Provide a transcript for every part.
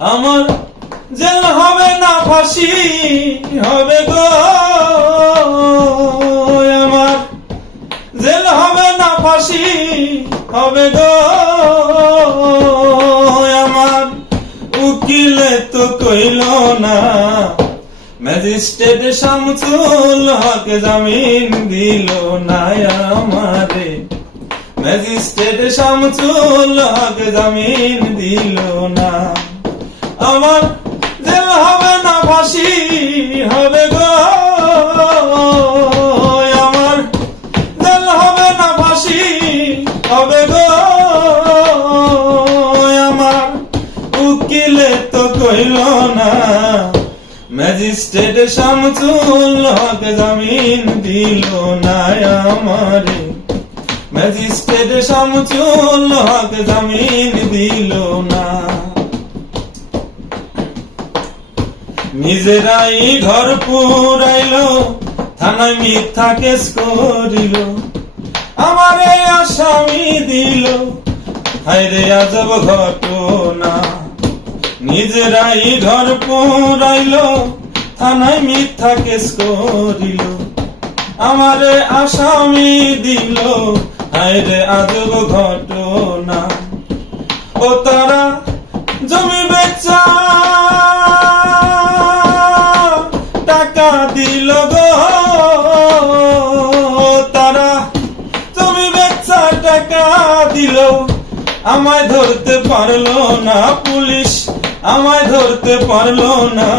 আমার জেল হবে না ফাঁসি, হবে গো। আমার জেল হবে না ফাঁসি, হবে গো। আমার উকিলে তো কইল না, ম্যাজিস্ট্রেট শামসুল হক জামিন দিল না আমারে। ম্যাজিস্ট্রেট শামসুল হক জামিন দিল না। আমার জেল হবে না, ফাঁসি হবে গো। আমার জেল হবে না, ফাঁসি হবে গো। আমার উকিলে তো কইল না, ম্যাজিস্ট্রেট শামসুল হক জামিন দিল না আমারে। ম্যাজিস্ট্রেট শামসুল হক জামিন দিল না। নিজেরাই ঘর পুরাইল, থানায় মিথ্যা কেস করিল। আমারে আসামি দিল, হায়রে আজব ঘটনা। নিজেরাই ঘর পুরাইল, থানায় মিথ্যা কেস করিল। আমারে আসামি দিল, হায়রে আজব ঘটনা। ও তারা জমি টাকা দিল। আমায় ধরতে পারল না পুলিশ, আমায় ধরতে পারল না।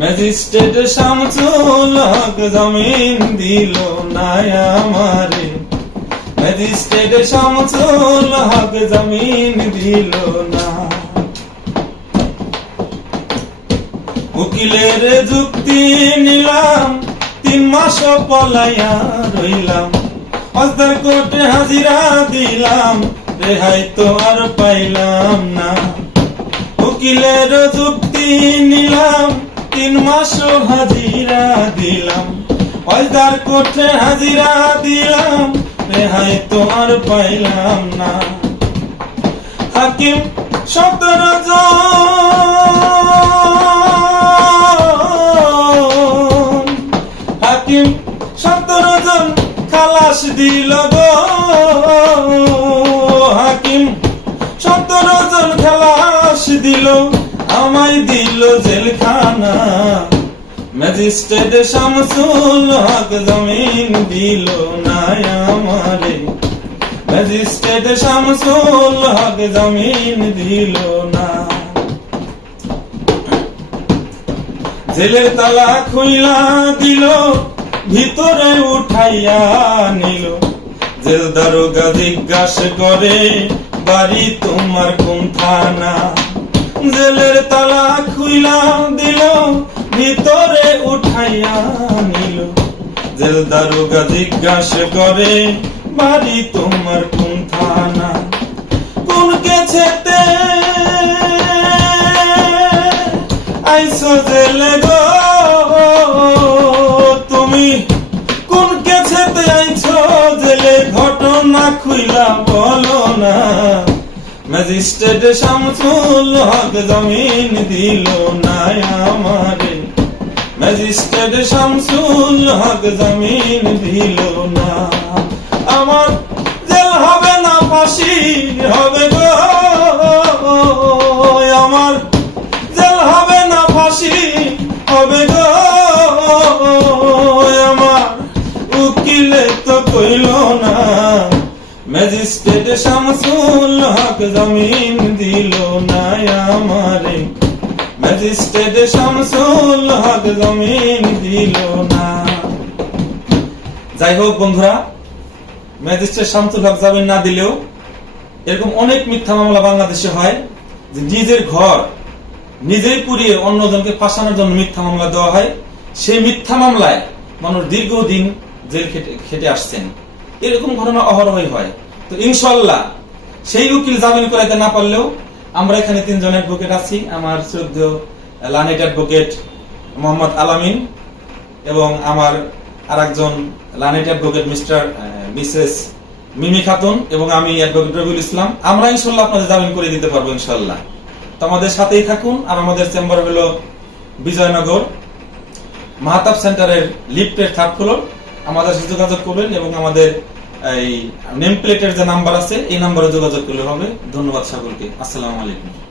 ম্যাজিস্ট্রেট শামসুল হক জমিন দিল না আমারে। ম্যাজিস্ট্রেট শামসুল হক জমিন দিল না। উকিলের যুক্তি নিলাম, তিন মাস পলাইয়া রইলাম। অস্তার কোর্টে হাজিরা দিলাম, রেহাই তো আর পাইলাম না। উকিলের যুক্তি নিলাম, তিন মাস হাজিরা দিলাম। হাজিরা দিলাম, রেহাই তো আর পাইলাম না। হাকিম সতেরো জন। খালাস দিল গো হাকিম। সতেরো জন খালাস দিল, আমায় দিল জেলখানা। ম্যাজিস্ট্রেট শামসুল হক জমিন দিল আমারে। ম্যাজিস্ট্রেট শামসুল হক জমিন দিল না। জেলের তালা খুইলা দিল, ভিতরে উঠাইয়া জেল দারোগা জিজ্ঞাসা করে, বাড়ি তোমার কোন থানা জেলের তালা খুইলা দিল, ভিতরে উঠাইয়া নিল। জেল দারোগা জিজ্ঞাসা করে, বাড়ি তোমার কোন থানা কোন গেছেতে? আইসো জেলে গো, তুমি কোন গেছেতে আইছো? জেলে ঘটনা খুইলা বলো না। ম্যাজিস্ট্রেট শামসুল হক জমিন দিল না আমারে। ম্যাজিস্ট্রেট শামসুল হক জমিন দিল না। আমার জেল হবে না ফাঁসি উকিলে তো কইল না। ম্যাজিস্ট্রেট শামসুল হক জমিন দিল না আমারে। ম্যাজিস্ট্রেট শামসুল হক জমিন দিল না। যাই হোক বন্ধুরা, ম্যাজিস্ট্রেট শামসুল হক জামিন না দিলেও এরকম অনেক মিথ্যা মামলা বাংলাদেশে হয় যে নিজের ঘর নিজেই পুড়িয়ে অন্যজনকে ফাঁসানোর জন্য মিথ্যা মামলা দেওয়া হয়। সেই মিথ্যা মামলায় মানুষ দীর্ঘদিন জেল খেটে খেটে আসছেন। এরকম ঘটনা অহরহই হয়। তো ইনশাল্লাহ সেই উকিল জামিন করাইতে না পারলেও আমরা এখানে তিনজন অ্যাডভোকেট আছি। আমার শ্রদ্ধ লানেট অ্যাডভোকেট মোহাম্মদ আলামিন এবং আমার আর একজন লানেট advocate Mr Mrs Mimi Khatun এবং আমি অ্যাডভোকেট রবিউল ইসলাম। আমরা ইনশাল্লাহ আপনাদের জামিন করে দিতে পারব ইনশাল্লাহ তো আমাদের সাথেই থাকুন। আর আমাদের চেম্বার হলো বিজয়নগর মাহাতাব সেন্টারের লিফটের থার্ড ফ্লোর। আমাদের সাথে যোগাযোগ করবেন এবং আমাদের এই নেম প্লেটের যে নাম্বার আছে, এই নাম্বারে যোগাযোগ করলে হবে। ধন্যবাদ সকলকে। আসসালামু আলাইকুম।